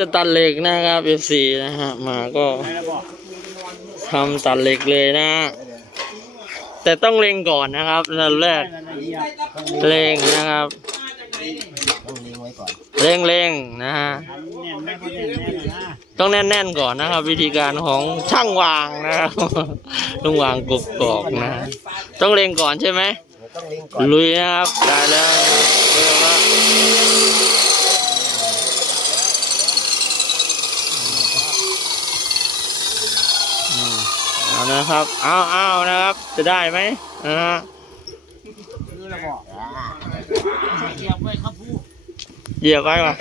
จะตัดเหล็กนะครับ F4 นะฮะมาก็ทำตัดเหล็กเลยนะฮะแต่ต้องเล็งก่อนนะครับอันดับแรกเล็งนะครับต้องเลี้ยงไว้ก่อนเล็งเล็งนะฮะต้องแน่นๆก่อนนะครับ วิธีการของช่างวางนะครับลุงวางกบกอกนะฮะต้องเล็งก่อนใช่ไหมต้องเลี้ยงก่อนลุยนะครับได้แล้วเริ่มละอืม เอานะครับ เอาเอานะครับ จะได้ไหมนะฮะเหยียบไว้ครับผู้เหยียบไว้ป่ะ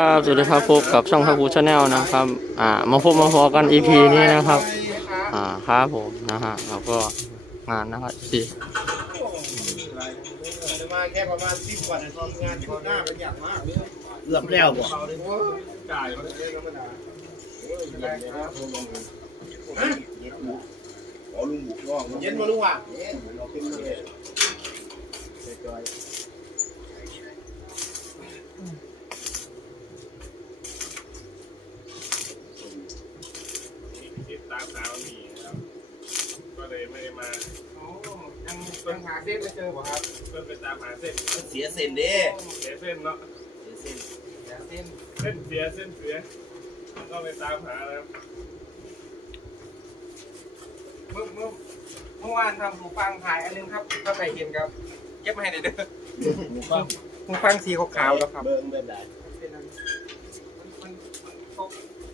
ครับสวัสดีครับพบกับช่องทัพูชาแนลนะครับ อ่า มาพบมาพอกัน EP นี้นะครับ อ่าครับผมนะฮะแล้วก็งานนะครับสี่มาแค่ประมาณสิบวันทำงานที่หน้าเป็นอย่างมากเลยเกือบแล้วบ่เราเลยจ่ายเขาเลยธรรมดาอ๋อลุงบุกย่องเย็นมาลุงว่ะเราเป็นมาเลย ติดตามหามันมีนะครับ ก็เลยไม่ได้มา ยังยังหาเส้นไม่เจอป่ะครับเพื่อไปตามหาเส้นเสียเซนเด้เสียเส้นเนาะเสียเซนหาเส้นเส้นเสียเส้นเสียก็ไปตามหาแล้วเมื่อเมื่อเมื่อวานทำหูฟังถ่ายอันนึงครับถ้าใครเห็นครับ เก็บมาให้หน่อยเด้อหมูฟังหูฟังสีขาวๆแล้วครับเบิ่งแบบไหน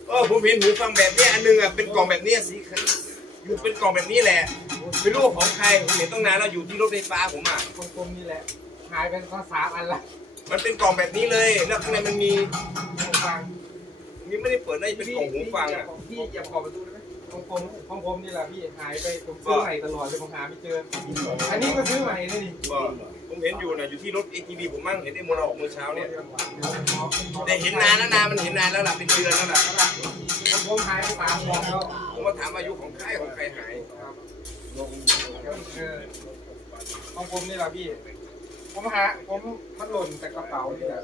เออผมเห็นหูฟังแบบเนี้ยอันนึงอะเป็นกล่องแบบเนี้ยสีอยู่เป็นกล่องแบบนี้แหละ ไม่รู้ของใครผมเห็นตั้งนานแล้วอยู่ที่รถไฟฟ้าผมอะกลมๆนี่แหละ หายเป็นภาษามอันละมันเป็นกล่องแบบนี้เลย แล้วข้างในมันมีหูฟังนี่ไม่ได้เปิดนะเป็นกล่องหูฟังอะพี่อย่าขอประตูได้ไหมของผมของผมนี่แหละพี่หายไปผมซื้อใหม่ตลอดเลยผมหาไม่เจอ อันนี้ก็ซื้อใหม่เลยนี่ก็ผมเห็นอยู่นะอยู่ที่รถ ATV ผมมั่งเห็นไอ้มรออกเมื่อเช้าเนี่ยแต่เห็นนานแล้วนะมันเห็นนานแล้วล่ะเป็นเดือนแล้วล่ะของผมหายไปสามวันแล้วผมมาถามอายุของใครของใครหายครับเออ ของผมนี่แหละพี่ ผมหาผมมันหล่นจากกระเป๋านี่แหละ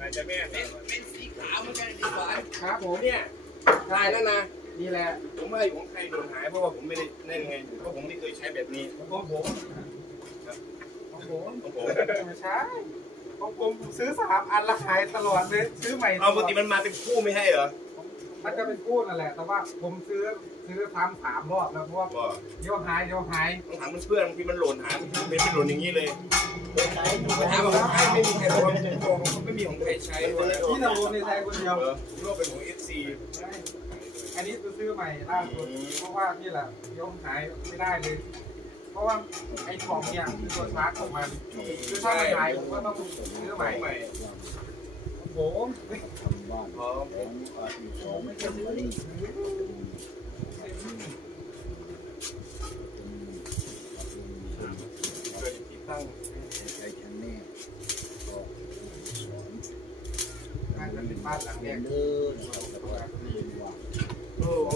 อาจจะแม่เป็นเป็นสีขาวเหมือนกันดีกว่าครับผมเนี่ยถ่ายแล้วนะนี่แหละ ผมว่าของใครโดนหายเพราะว่าผมไม่ได้นั่นไงเพราะผมไม่เคยใช้แบบนี้ของผมของผมของผมไม่ใช่ ของผมซื้อสามอันละหายตลอดเลยซื้อใหม่เอาปกติมันมาเป็นคู่ไม่ใช่เหรอมันก็เป็นกู้นั่นแหละ แต่ว่าผมซื้อซื้อซ้ำสามรอบแล้วเพราะว่าว่าเดี๋ยวหายเดี๋ยวหายต้องถามเพื่อนๆบางทีมันหล่นหายเป็นไม่หล่นอย่างนี้เลยถามว่าของใครไม่มีใครบอกว่าเป็นของผมไม่มีของใครใช้เลยที่เราในไทยคนเดียว เออหรือว่าเป็นของ FC อันนี้ซื้อใหม่ล่าสุดเพราะว่านี่แหละยกหายไม่ได้เลย เพราะว่าไอ้ของเนี่ยคือตัวชาร์จของมันคือถ้ามันหายผมก็ต้องซื้อใหม่ใหม่ผมพร้อมเกิดติดตั้งน่าจะเป็นบ้านหลังแรกโอ้โห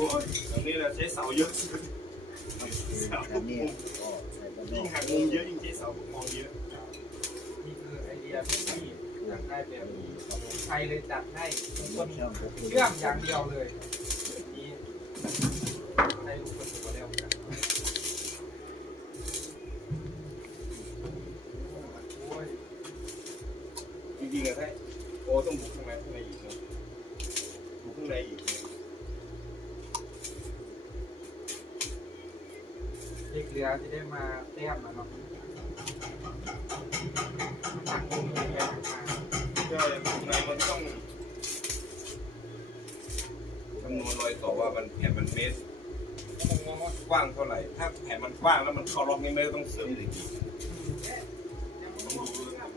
ตรงนี้แหละใช้เสาเยอะเสายิ่ งหักมุมเยอะยิ่งใช้เสาผมมองเยอะนี่คือไอเดียที่อยากได้แบบนี้ใครเลยจัดให้คนเชื่อมอย่างเดียวเลย เด็กเรือจะได้มาเต้มมาเนาะตักมุมเลยแบบมาใช่ข้างในมันต้องคำนวณรอยต่อว่ามันแผ่นมันเมตรกว้างเท่าไหร่ ถ้าแผ่นมันกว้างแล้วมันเข้าล็อกนี่ไม่ต้องเสริมอีกต้องดู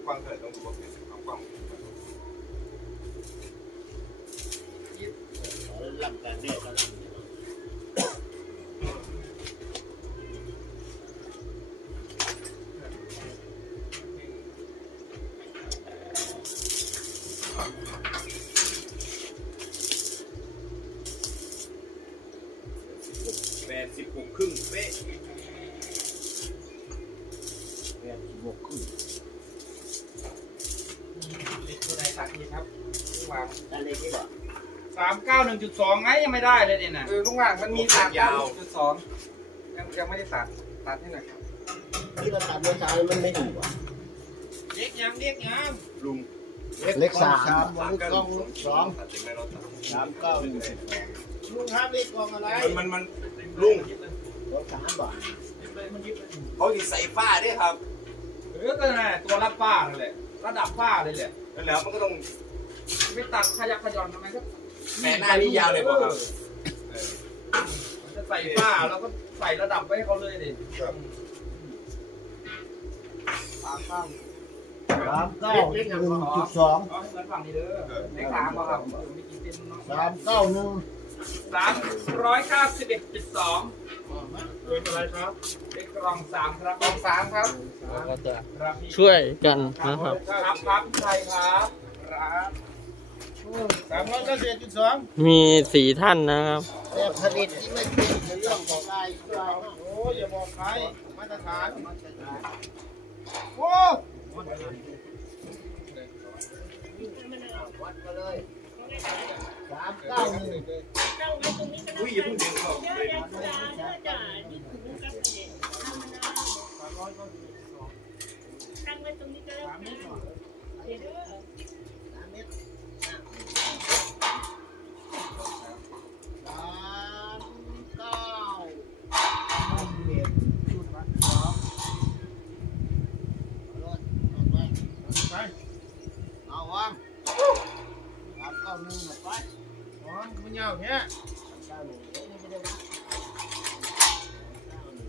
กว้างเท่าไหร่ต้องดูว่าแผ่นความกว้างลำกันเนี่ยก็ลำ ครึ่งเป๊ะแปดบหกขึ้นตัวไหนตัดดีครับล่างได้เลขที่บอกสามเก้าหนึ่งจุดสองไงยังไม่ได้เลยเนี่ยนะเออลุงว่างมันมีตัดยาวจุดสองยังยังไม่ได้ตัดตัดให้หน่อยครับที่เราตัดเมื่อเช้ามันไม่ถูกอะเรียกยังเรียกยังลุงเลขสามสามเก้าหนึ่งสองสามเก้าหนึ่งลุงครับเลขกองอะไร มันมันมันลุง เขาสิใส่ฝ้าด้วยครับเออก็นั่นแหละตัวรับป้านั่นแหละระดับป้าเลยแหละแล้วมันก็ต้องไม่ตัดขยักขย่อนทำไมก็แม่หน้านี่ยาวเลยบอกครับมันจะใส่ป้าแล้วก็ใส่ระดับไว้ให้เขาเลยดิสามข้างสามเก้าหนึ่งจุดสองเอาให้เหมือนฝั่งนี้เด้อเลขสามป่ะครับเออไม่กินเต็มเนาะ สามเก้าหนึ่ง สามร้อยเก้าสิบเอ็ดจุดสองเป็นอะไรครับเลขกล่องสามครับกองสามครับเราก็จะครับพี่ช่วยกันนะครับครับครับพี่ชัยครับครับสามร้อยเก้าสิบเอ็ดจุดสองมีสี่ท่านนะครับแต่ผลิตที่ไม่เป็นในเรื่องของลายลายโอ้ยอย่าบอกใครมาตรฐานโอ้วัดมาเลยสามเก้าหนึ่ง อุ้ยอย่าเพิ่งเดินเข้าเลยตั้งไว้ตรงนี้ก็แล้วกันเดี๋ยวเด้อสามเมตรสามเก้าหนึ่งเมตรจุดสองเอาเลยเอาไปเอาไปเอาวางสามเก้าหนึ่งเอาไปวางมันยาวแค่สามเก้าหนึ่งเดี๋ยวนี้ไม่ได้นะสามเก้าหนึ่ง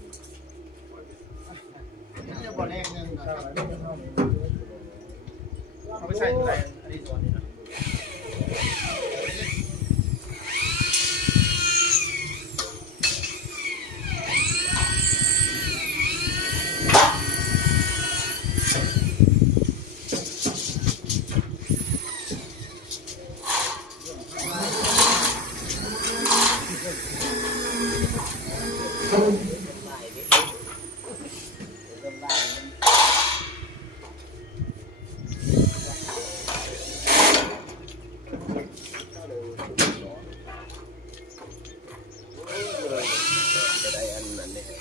นี่จะบอกเลขหนึ่งนะครับ เขาไม่ใส่เท่าไหร่อันนี้ตัวนี้นะ จะ ได้อั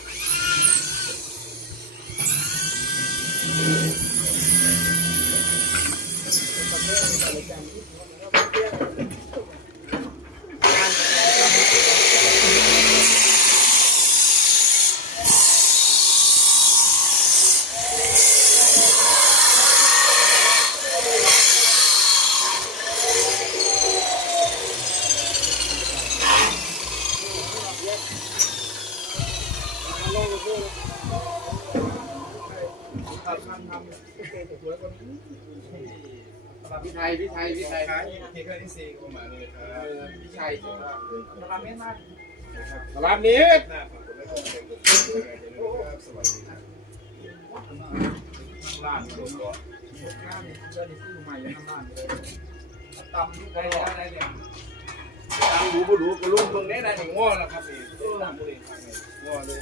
พี่ไทยพี่ไทยพี่ไทยขายที่แค่ที่สี่ประมาณนี้ครับพี่ชัยตารางเมตรมากตลาดนี้หน้าฝากกดไลค์กดแชร์กดติดตามกันด้วยนะครับสวัสดีครับนั่งร้านลยเนางานนี่เดินซื้อใหม่นั่งร้านเลยตำทุกอะไรอะไรเนี่ยตามรู้บ่รู้ก็ลุงเบิ่งได้ได้ถึงง้อแล้วครับนี่ตามบ่ได้ครับนี่ง้อเลย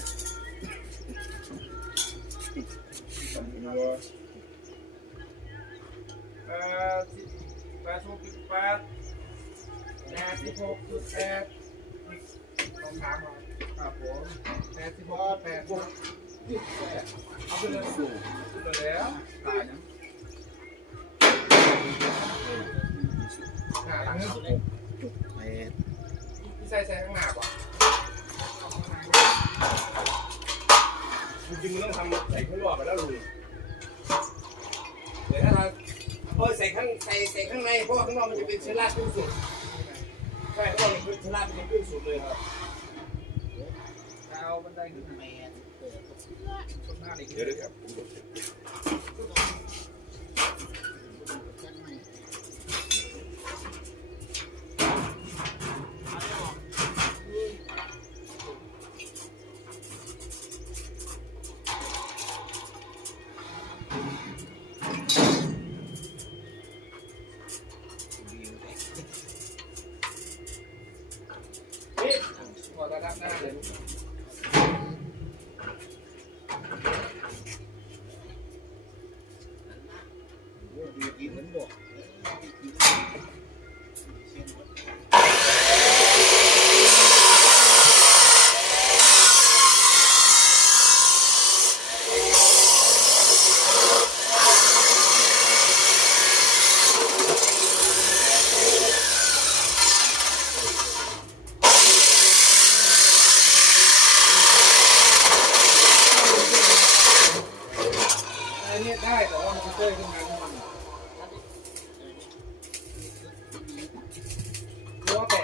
ตำงัวแปดสิบแปดหกสิบแปดแปดสิบหกจุดแปดกองสามครับผมแปดสิบหกแปดหกเอาไปเลยสูงขึ้นมาแล้วตายนะห้าหลังครับแปดพี่ชัยใส่ข้างหน้าป่ะ จริงๆมันต้องทำใส่ข้างนอกไปแล้วลุงแต่ถ้าเราเออใส่ข้างใส่ใส่ข้างในเพราะว่าข้างนอกมันจะเป็นเชื้อราขึ้นสุดใช่ข้างนอกมันเป็นเชื้อรามันจะขึ้นสุดเลยครับเอาบันไดขึ้นแปดต้นหน้าอีกเดี๋ยวเดี๋ยวครับ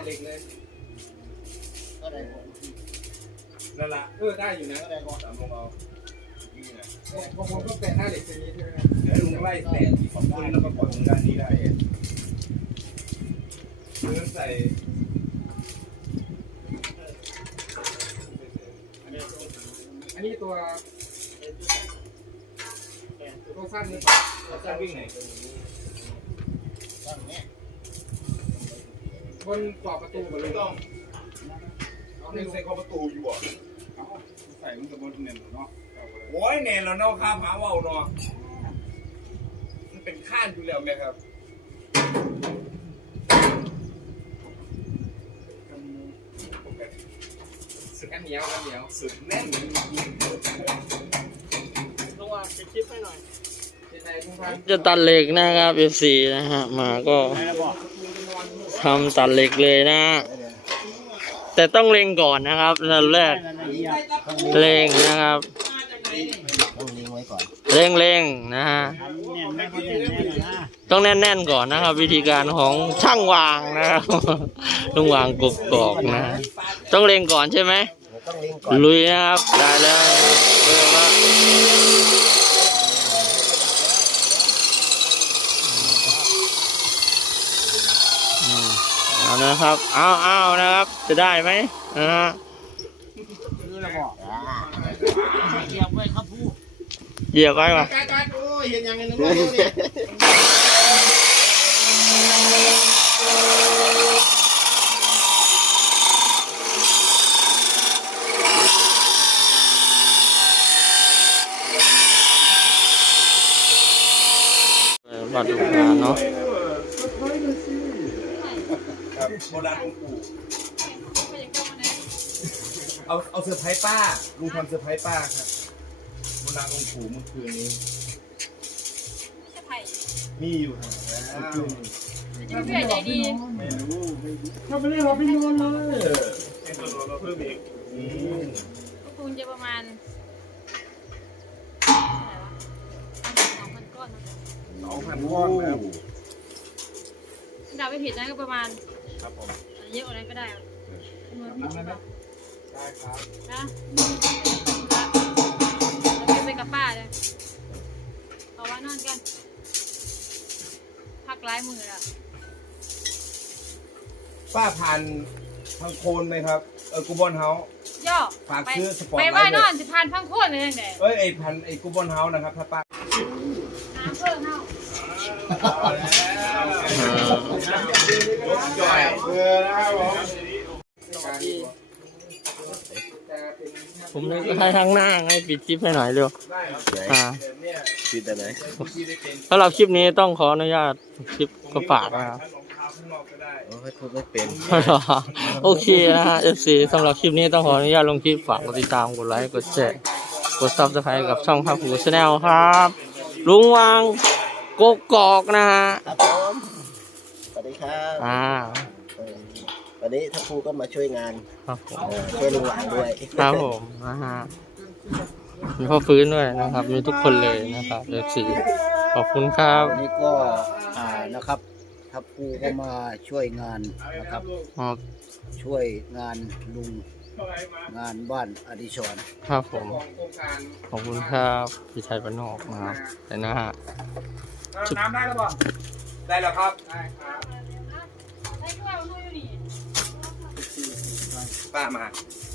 เพราะว่าแปะเหล็กเลยก็ได้ผมนั่นละเออได้อยู่นะก็ได้ก็ตามลงเอานี่นะบางคนก็แปะหน้าเหล็กตัวนี้ใช่ไหมเดี๋ยวลุงไล่แตะที่สองคนแล้วก็ปล่อยตรงด้านนี้ได้เนื้อใส่อันนี้ตัวตัวสั้นหรือเปล่าเราจะวิ่งไหนตั้งเนี้ย บนกรอบประตูหมดเลยต้องเอาเอาให้เงินลงใส่เข้าประตูอยู่บ่ใส่มันกับบนเน่นเนาะโอ้ยแน่แล้วเนาะข้าผาเว่าเนาะมันเป็นข้านอยู่แล้วไหมครับกันเหนียวกันเหนียวสุดแน่นลุงวางไปคลิปให้หน่อย จะตัดเหล็กนะครับ FC นะฮะมาก็ทำตัดเหล็กเลยนะ แต่ต้องเล็งก่อนนะครับอันแรกเล็งนะครับต้องเลี้ยงไว้ก่อนเร่งเร่งนะฮะต้องแน่นๆก่อนนะครับ วิธีการของช่างวางนะครับลุงวางกบกอกนะ ต้องเร่งก่อนใช่ไหมต้องเลี้ยงก่อนลุยนะครับได้แล้วเริ่มละอืมเอา นะครับ เอาเอานะครับ จะได้ไหมนะฮะเกี่ยวไว้ครับผู้เหยียบไว้ก่อนการการโอ้ยเห็นยังไงนึกว่าเนี่ยบัตรลูงานเนาะ ครับโบราณหลวงปู่เอาเอาเซอร์ไพรส์ป้าลุงทำเซอร์ไพรส์ป้าครับโบราณหลวงปู่เมื่อคืนนี้มีอยู่ครับเมื่อคืนนี้ผู้ใหญ่ใจดีไม่รู้ไม่รู้ถ้าไม่ได้เราไปนอนเลยให้ตัวเราเพิ่มอีกอืมก็คงจะประมาณเท่าไหร่วะสองพันก้อนนะสองพันก้อนนะครับเดาไม่ผิดนะก็ประมาณ ครับผมเยอะกว่านั้นก็ได้อะคำนวณผิดหรือเปล่าได้ครับนะเราไปกับป้าเลยเอาไว้นอนกัน พักร้ายมือละป้าผ่านทางโคนไหมครับเออกูบอลเฮาส์ ย่อฝากไปซื้อสปอร์ตไปไลท์ว่ายนอนสิพานพังโค่นเลยยังไงเอ้ยไอพันไอกูบอลเฮาส์นะครับถ้าป้า น้ำเพิ่มเท่า จ่อยเออนะครับผมการดีจะเป็นผมนึกให้ทั้งหน้าให้ปิดคลิปให้หน่อยเร็วได้ครับอ่าเนี่ยปิดแต่ไหนพี่ได้เป็นสำหรับคลิปนี้ต้องขออนุญาตคลิปก็ฝากนะครับรองเท้าข้างนอกก็ได้โอ้ยพูดไม่เป็นโอเคนะฮะ FC สำหรับคลิปนี้ต้องขออนุญาตลงคลิปฝากกดติดตามกดไลค์กดแชร์กดซับสไครต์กับช่องภาคภูชาแนลครับ ลุงวาง กกกอกนะฮะครับผมสวัสดีครับอ่าเออวันนี้ถ้าครูก็มาช่วยงานครับผมเออช่วยลุงหลางด้วยครับผมนะฮะมีพ่อฟื้นด้วยนะครับ มีทุกคนเลยนะครับ FC ขอบคุณครับวันนี้ก็อ่านะครับถ้าครูก็มาช่วยงานนะครับ ครับช่วยงานลุงงานบ้านอดิชรครับผมของโครงการขอบคุณครับพี่ชัยปานนอกนะครับแต่นะฮะ น้ำได้หรือเปล่าได้แล้วครับได้ครับได้ด้วยมันด้วยอยู่นี่ป้ามาเ